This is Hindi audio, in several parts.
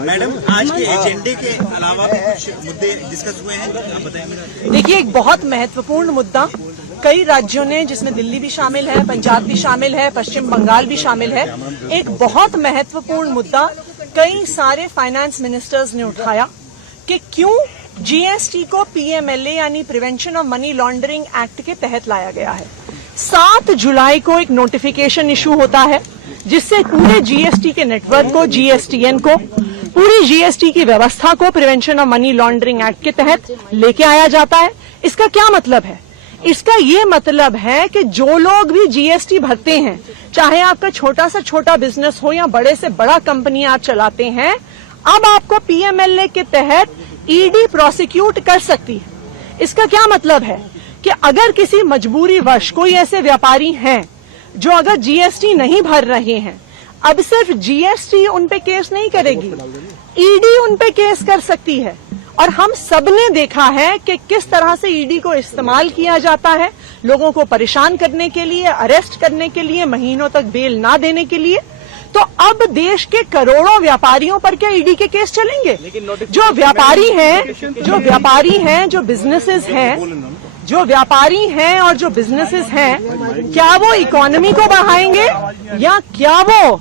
मैडम, आज के एजेंडे के अलावा भी कुछ मुद्दे डिस्कस हुए हैं, आप बताएंगे? देखिए, एक बहुत महत्वपूर्ण मुद्दा कई राज्यों ने, जिसमें दिल्ली भी शामिल है, पंजाब भी शामिल है, पश्चिम बंगाल भी शामिल है, एक बहुत महत्वपूर्ण मुद्दा कई सारे फाइनेंस मिनिस्टर्स ने उठाया कि क्यों जीएसटी को पीएमएलए यानी prevention of money laundering act के तहत लाया गया है। 7 जुलाई को एक नोटिफिकेशन इशू होता है जिससे पूरे जीएसटी के नेटवर्क को, जीएसटीएन को, पूरी जीएसटी की व्यवस्था को prevention of money laundering act के तहत लेके आया जाता है। इसका क्या मतलब है? इसका ये मतलब है कि जो लोग भी जीएसटी भरते हैं, चाहे आपका छोटा से छोटा बिजनेस हो या बड़े से बड़ा कंपनी आप चलाते हैं, अब आपको पीएमएलए के तहत ईडी प्रोसिक्यूट कर सकती है। इसका क्या मतलब है कि अगर किसी मजबूरी वश कोई ऐसे व्यापारी हैं जो अगर जीएसटी नहीं भर रहे हैं, अब सिर्फ जीएसटी उन पे केस नहीं करेगी, ईडी उन पे केस कर सकती है। और हम सबने देखा है कि किस तरह से ईडी को इस्तेमाल किया जाता है लोगों को परेशान करने के लिए, अरेस्ट करने के लिए, महीनों तक बेल ना देने के लिए। तो अब देश के करोड़ों व्यापारियों पर क्या ईडी के केस चलेंगे? जो व्यापारी हैं, जो बिजनेसेस हैं, जो व्यापारी हैं और जो बिजनेसेस हैं, क्या वो इकोनॉमी को बढ़ाएंगे या क्या वो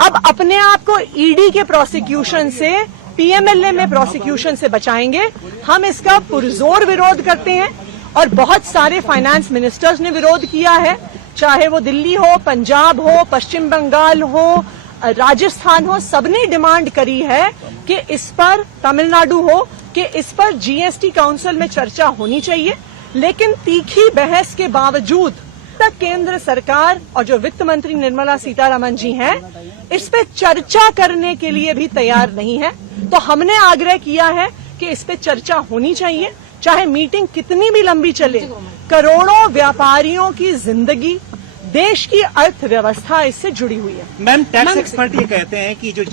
अब अपने आप को ईडी के प्रोसिक्यूशन से, पीएमएलए में प्रोसिक्यूशन से बचाएंगे? हम इसका पुरजोर विरोध करते हैं और बहुत सारे फाइनेंस मिनिस्टर्स ने विरोध किया है, चाहे वो दिल्ली हो, पंजाब हो, पश्चिम बंगाल हो, राजस्थान हो, सबने डिमांड करी है कि इस पर, तमिलनाडु हो, कि इस पर जीएसटी काउंसिल में चर्चा होनी चाहिए। लेकिन तीखी बहस के बावजूद तक केंद्र सरकार और जो वित्त मंत्री निर्मला सीतारमण जी हैं, इस पे चर्चा करने के लिए भी तैयार नहीं है। तो हमने आग्रह किया है कि इस पे चर्चा होनी चाहिए, चाहे मीटिंग कितनी भी लंबी चले। करोड़ों व्यापारियों की जिंदगी, देश की अर्थव्यवस्था इससे जुड़ी हुई है। मैम, टैक्स एक्सपर्ट ये कहते हैं कि जो